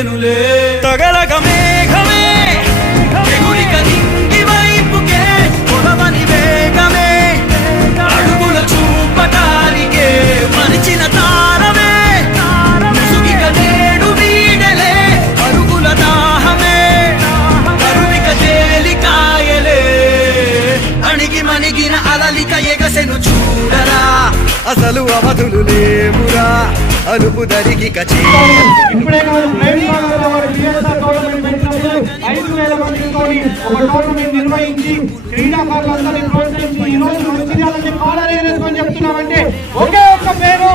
ఎగిరేనులే తగలగ మేఘమే ఎగురిక నింగి వైపుకే పొలవని వేగమే అడుగుల చూపటానికే మరిచిన తారమే ముసుగిక నేడు వీడలే అరుగుల దాహమే కరువిక తేలికాయలే అణిగి మణిగిన అలలిక ఎగసెను చూడరా అసలు అవధులు లేవురా అలుపు దరికి ఇప్పుడే కాదు నిర్వహించి క్రీడాకారులందరినీ ప్రోత్సహించి ఈ రోజు మంచిర్యాలని పాలన చెప్తున్నామంటే ఒకే ఒక్క పేరు